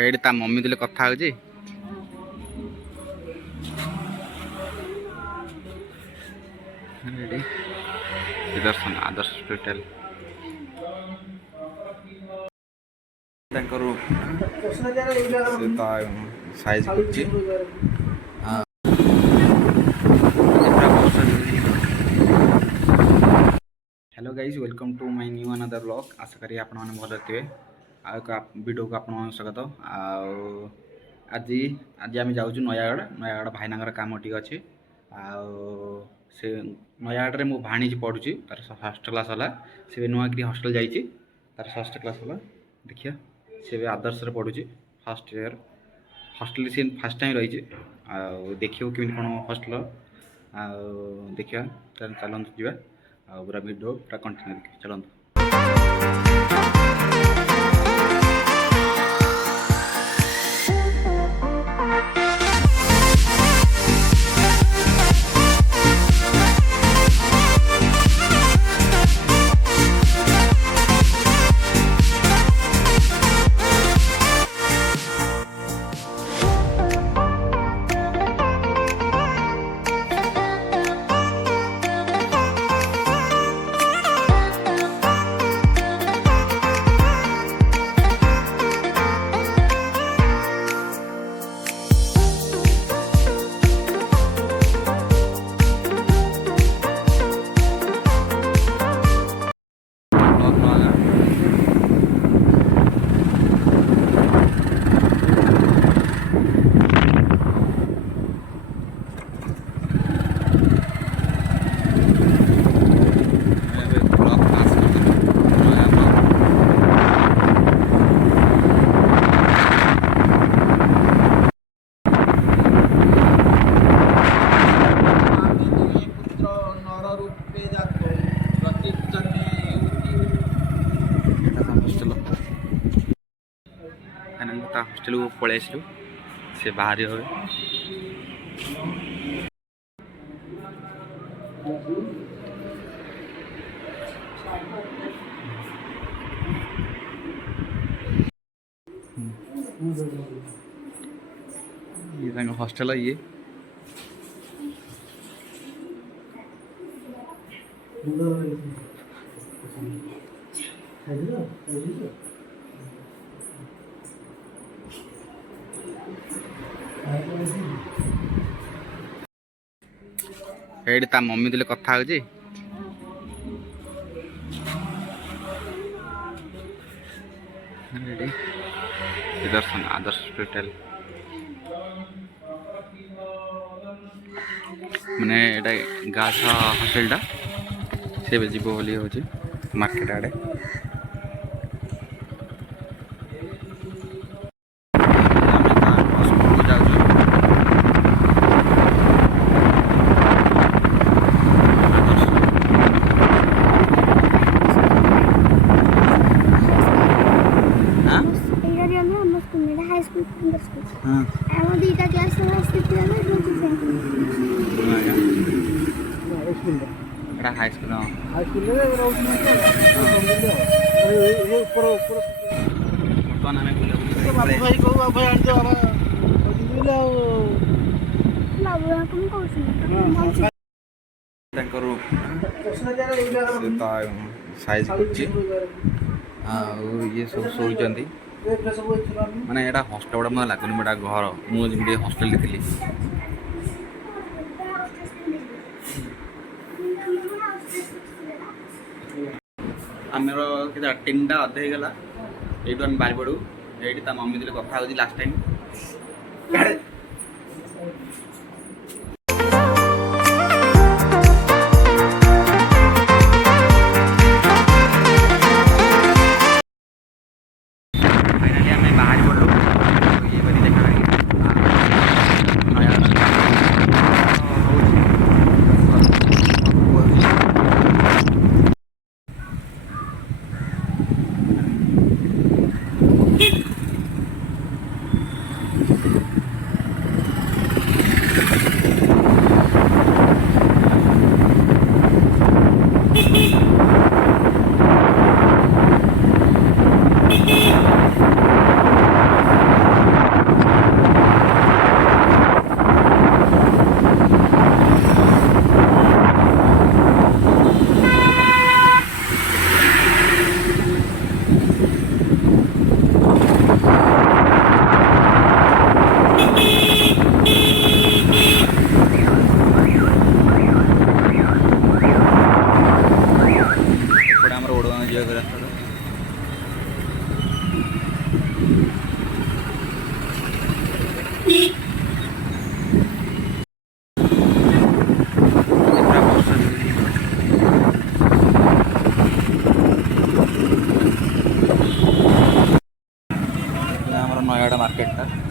ଏଇଠି ତା ମମି ଥିଲେ କଥା ହଉଛି। ଦର୍ଶନ ଆଦର୍ଶ ହସ୍ପିଟାଲ ତାଙ୍କର ସାଇଜ କରୁଛି। Hello guys welcome to my new another blog. आशा करी आपण मैंने भल थे वीडियो को आपण स्वागत। आज आज आम जाऊँ नयागढ़ नयागढ़ भाईना कम टी अच्छे से नयागढ़ मो भाणीजी पढ़ुची तार फर्स्ट क्लास है से नुआगिरी हॉस्टल जाइए तार फर्स्ट क्लास है देखिए से आदर्श पढ़ुची फर्स्ट ईयर हॉस्टल से फर्स्ट टाइम रही देखिए केमी कौन हॉस्टल देखिए चलते जावा पूरा वीडियो पूरा कंटिन्यू देखिए चलते। हॉस्टेल को पलि आसलु से बाहरी हो ये हॉस्टेल ये एडी ता मम्मी ଥିଲେ କଥା ହଉଛି। दर्शन आदर्श हॉस्पिटल माने एटा गाछ हॉस्टेलटा से जीव बोली होची मार्केट आड़े हाई स्कूल साइज कर ये सब सोचती माने एटा हॉस्टेल गुड़ा मतलब लगुनि मोटा घर मुझे हॉस्टेल थी आमर के 3टा अधे गला ये आम बाहर पड़ू ये मम्मी थे कथा हो लास्ट टाइम फाइनाली आम बाहर पड़ू ये बनी देखा ଚାଲିବାକୁ ରାସ୍ତାଟା। ପୁରା ବର୍ଷା ଦିନ ଆମର ନୟାଗଡ଼ ମାର୍କେଟଟା।